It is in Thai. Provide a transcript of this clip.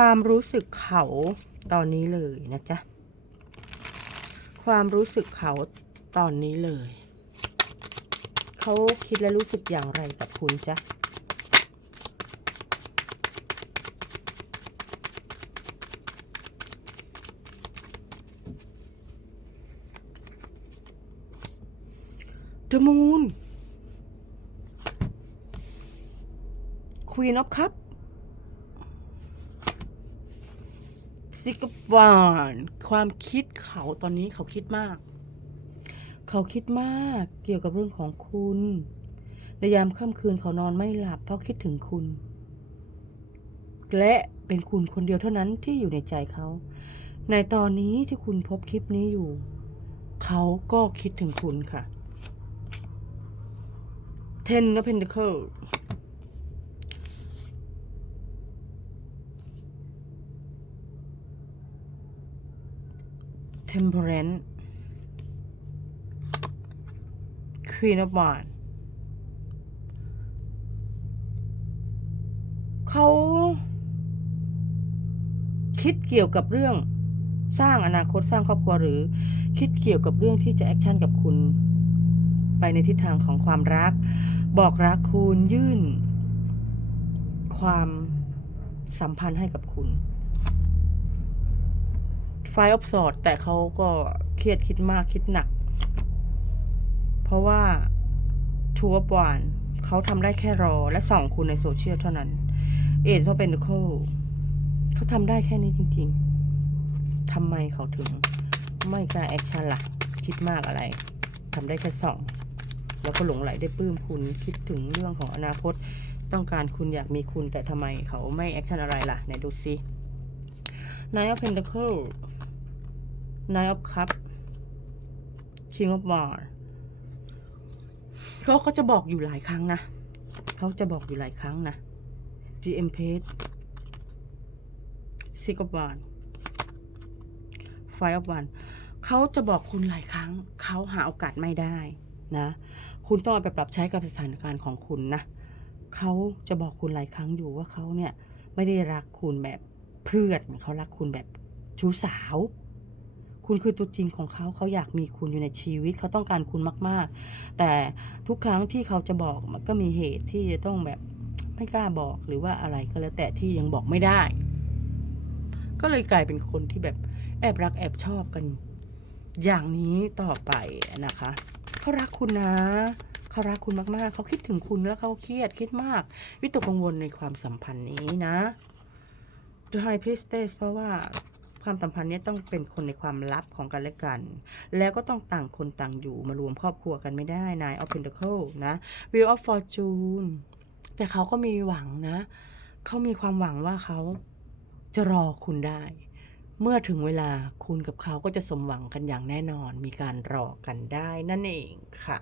ความรู้สึกเขาตอนนี้เลยนะจ๊ะ ความรู้สึกเขาตอนนี้เลย เขาคิดและรู้สึกอย่างไรกับคุณจ๊ะ The Moon Queen of Cup ซิกบานความคิดเขาตอนนี้เขาคิดมาก เขาคิดมากเกี่ยวกับเรื่องของคุณ ในยามค่ำคืนเขานอนไม่หลับเพราะคิดถึงคุณ และเป็นคุณคนเดียวเท่านั้นที่อยู่ในใจเขา ในตอนนี้ที่คุณพบคลิปนี้อยู่ เขาก็คิดถึงคุณค่ะ Ten of Pentacles Temperance Queen of Wands เขาคิดเกี่ยวกับเรื่องสร้างอนาคตสร้างครอบครัวหรือ คิดเกี่ยวกับเรื่องที่จะแอคชั่นกับคุณ ไปในทิศทางของความรัก บอกรักคุณยื่น ความสัมพันธ์ให้กับคุณ ไฟออฟสอดแต่เขาก็เครียดคิดมากคิดหนัก เพราะว่าทัวบวานเขาทำได้แค่รอและส่องคุณในโซเชียลเท่านั้น เอทเขาเป็นโคเขาทำได้แค่นี้จริง ๆทำไมเขาถึงไม่กล้าแอคชั่นล่ะ คิดมากอะไรทำได้แค่ส่องแล้วก็หลงไหลได้ปลื้มคุณคิดถึงเรื่องของอนาคตต้องการคุณอยากมีคุณแต่ทำไมเขาไม่แอคชั่นอะไรล่ะไหนดูซิ Nine of Pentacles Nine of Cups King of Wands เขาก็จะบอกอยู่หลายครั้งนะ เขาจะบอกอยู่หลายครั้งนะ GM Page Six of Wands Five of Wands เขาจะบอกคุณหลายครั้ง เขาหาโอกาสไม่ได้นะ คุณต้องเอาไปปรับใช้กับสถานการณ์ของคุณนะ เขาจะบอกคุณหลายครั้งอยู่ว่าเขาเนี่ยไม่ได้รักคุณแบบเพื่อนเขารักคุณแบบชู้สาว คุณคือตัวจริงของเขาเขาอยากมีคุณอยู่ในชีวิตเขาต้องการคุณมาก ๆ แต่ทุกครั้งที่เขาจะบอกมันก็มีเหตุที่จะต้องแบบไม่กล้าบอกหรือว่าอะไรก็แล้วแต่ที่ยังบอกไม่ได้ ก็เลยกลายเป็นคนที่แบบแอบรักแอบชอบกัน อย่างนี้ต่อไปนะคะเขารักคุณนะเขารักคุณมาก ๆ เขาคิดถึงคุณแล้วเขาเครียดคิดมาก วิตกกังวลในความสัมพันธ์นี้นะ The High Priestess เพราะว่า ความสัมพันธ์นี้ต้องเป็นคนในความลับของกันและกัน แล้วก็ต้องต่างคนต่างอยู่มารวมครอบครัวกันไม่ได้ Nine of Pentacles นะ Wheel of Fortune แต่เขาก็มีหวังนะ เขามีความหวังว่าเขาจะรอคุณได้ เมื่อถึงเวลาคุณกับเขาก็จะสมหวังกันอย่างแน่นอน มีการรอกันได้นั่นเองค่ะ